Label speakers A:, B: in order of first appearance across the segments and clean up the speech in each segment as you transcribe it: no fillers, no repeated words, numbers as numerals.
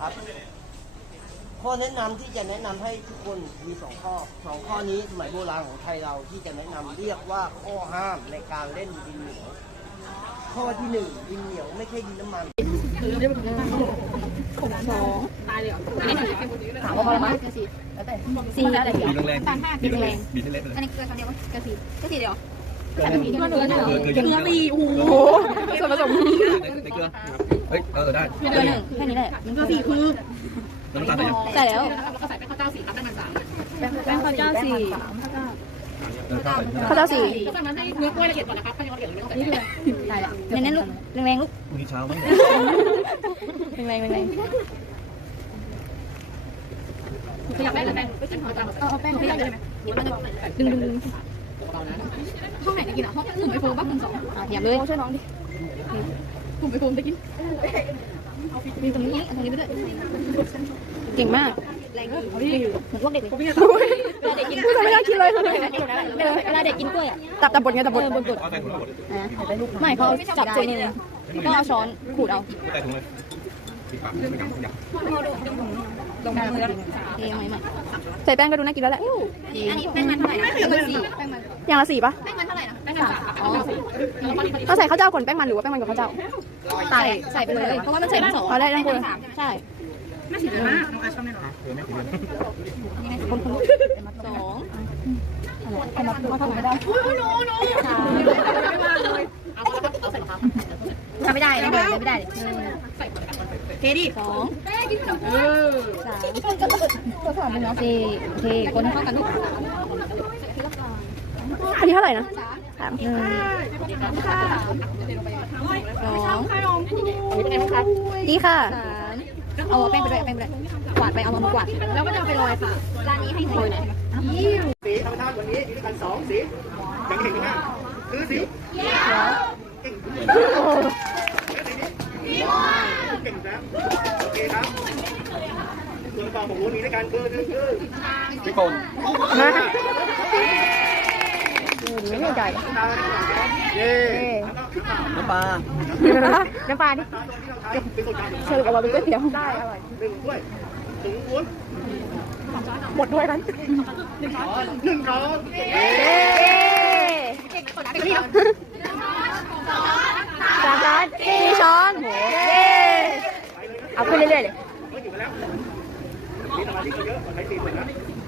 A: ครับข้อแนะนำที่จะแนะนำให้ทุกคนมี2 ข้อ2 ข้อนี้สมัยโบราณของไทยเราที่จะแนะนำเรียกว่าข้อห้ามในการเล่นดินเหนียวข้อที่1ดินเหนียวไม่ใช่ดินน้ำมัน
B: ตายเลยเหรอถามว่าพอแล้วมั้ย4แล้วแต่4แรงบีบแรงอันนี้เกลือคำเดียวเกลือ4เดียวใส่4เกลือ4โอ้โหส่วนผสมเกลือ
C: เฮ้ยได้
B: เกลือ1แค่นี้แหละเกลือ4คือ
C: น้ำตาล
B: ใส่แล้ว
D: แล้วก็ใส่แป้งข้าวเจ้า4ครับแป้งมัน3
B: แป้งข้าวเจ้า4ข้าวเจ้า4
D: ก็จากนั้นให้เนื้อกล้วยละเอียดก่อนนะครับถ้ายังละเอียดไม่ต้องใส่
B: ได้แล้วเน้นๆลูกแรงๆลูก
C: พรุ่งนี้เช้ามั้ง
B: แรง
D: ขยับแป้งเลยแป้งเอาแป้งขยับได้ไหม
B: ดึง
D: ห้องไหนจะกินอ่ะห้องกลุ่มไอโฟมบ้างกลุ่ม2
B: ขยับเลย
D: ช่วยน้องดิกลุ่มไอโฟมจะกิน
B: มีตรงนี้ไปด้วยเก่งมาก
D: แรงเห
B: มือนพวกเด็กเลยเด็กกินผู้ชายไม่ได้กินเลยเวลาเด็กกินกล้วยอ่ะตับบดไงตับบดไม่เขาจับเจนี่เลยก็เอาช้อนขูดเอา
C: ใส่ถุงเลยปิดปากไม่กังอยาก
B: ลงมือแล้วใส่แป้งก็ดูน่ากินแล้วแหละ
D: อันนี้แป้งมันเท่าไหร่นะแป้งมัน4
B: อย่างละ4ป่ะ
D: แป้งมันเท่าไหร่นะแป้งมัน3อ๋อ
B: เราใส่ข้าวเจ้าก่อนแป้งมันหรือว่าแป้งมันกับข้าวเจ้าใส่ไปเลยเพราะว่ามันใส่ทั้ง2พอได้ทั้งคนใช่
D: น่าสิมากน้องอาชอบแน่นอน
B: 2ไม่ได้ทำไม่ได้ไม่ได้
D: เทดิ
B: 2 3ก็3เป็นเนาะ4คนเท่ากันลูกอันนี้เท่าไหร่นะ3 1 2ดีค่ะเอาแป้งไปด้วยกวาดไปเอามากวาด
D: แล้วก็จะไปลอยค่ะ
B: ร้านนี้ให้โรยหน่อย
A: สีธรรมชาติวันนี้มีด้วยกัน2 สีอย่างเห็นกันคือสีเขียวเก่งนะโอเคครับส่วนประกอบของวุ้นมีด้วยกันคือ
C: พี่คน
B: ไม่ไก่
C: น้ำปลา
B: ดิสรุปเอามาเป็นก๋วยเตี๋ยวได้อร่อย
A: 1 ถ้วยถุงวุ้น
B: หมดด้วยนั้น
A: 1 ช้อน
B: 4 ช้อนเอาขึ้นเรื่อยๆเลย
A: อยู่แล้วมีสมาธิเยอะใช้ตีนเลยนะ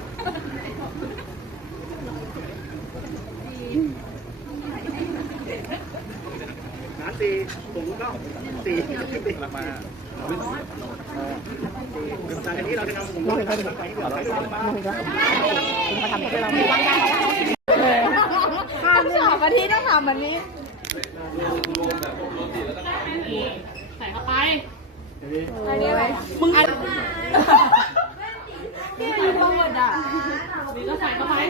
A: หาร4ถุงก็4มาจากนี้เราจะนำถุงไปใส่ก่อน
B: มาทำให้เราไม่ว่างได้ข้าม2 นาทีต้องทำแบบนี้
D: ใส่เข้าไป
B: มึงอัน
D: นี่คือตัวหมดอ่ะนี่ก็ใส่เข้าไป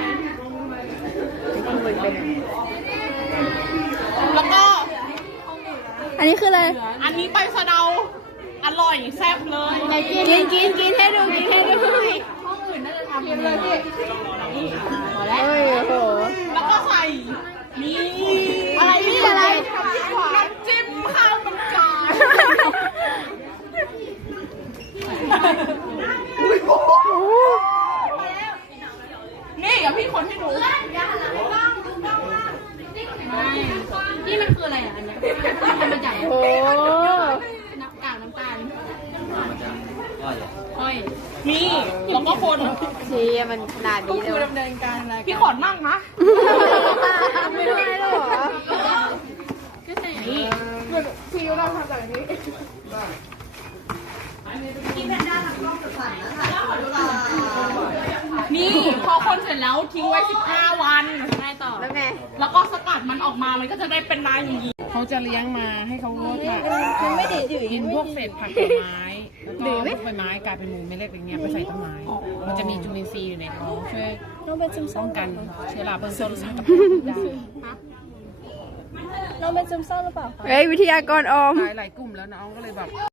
D: แล้วก็
B: อันนี้คืออะไร
D: อันนี้ไปสะเดาอร่อยแซ่บเลย
B: กินให้ดู
D: ห้องอื่นน่าจะทำกินเลยพี่
B: พอแล้วโอ้โห
D: แล้วก็ใส่นี่
B: อะไร
D: น้ำจิ้มข้าวมันไก่นี่เดี๋ยวพี่คนให้ดูนี่มันคืออะไรอ่ะอันนี้มันมาจาก
B: โอ้
D: น้ำตาลอ้อยนี่แล้วก็คน
B: ชีมันขนาดนี้เลย
D: ดำเนินการอะไรพี่ขอนั่งนะ
B: ไม่ได้หรอ
D: ก็ใช่อย่างนี้ชีเราทำแบบนี้นี่พอคนเสร็จแล้วทิ้งไว้15 วัน
B: ไงต่อแล้วไง
D: แล้วก็สกัดมันออกมามันก็จะได้เป็นลายอย่างนี้เขาจะเลี้ยงมาให้เขาลดค่ะ
B: มันไม่ดีอยู่
D: กินพวกเศษผักผลไม้แล้วก็ใบไม้กลายเป็นมูลเม็ดเล็กอย่างเงี้ยไปใส่ต้นไม้มันจะมีจุลินทรีย์อยู่ในท้องช่วยป้องกันเชื้อราเบื้องต้นกับ
B: เราเป็นซึมเศร้าหรือเปล่าเฮ้ยวิทยากรอม
D: หลายกลุ่มแล้วน้องก็เลยแบบ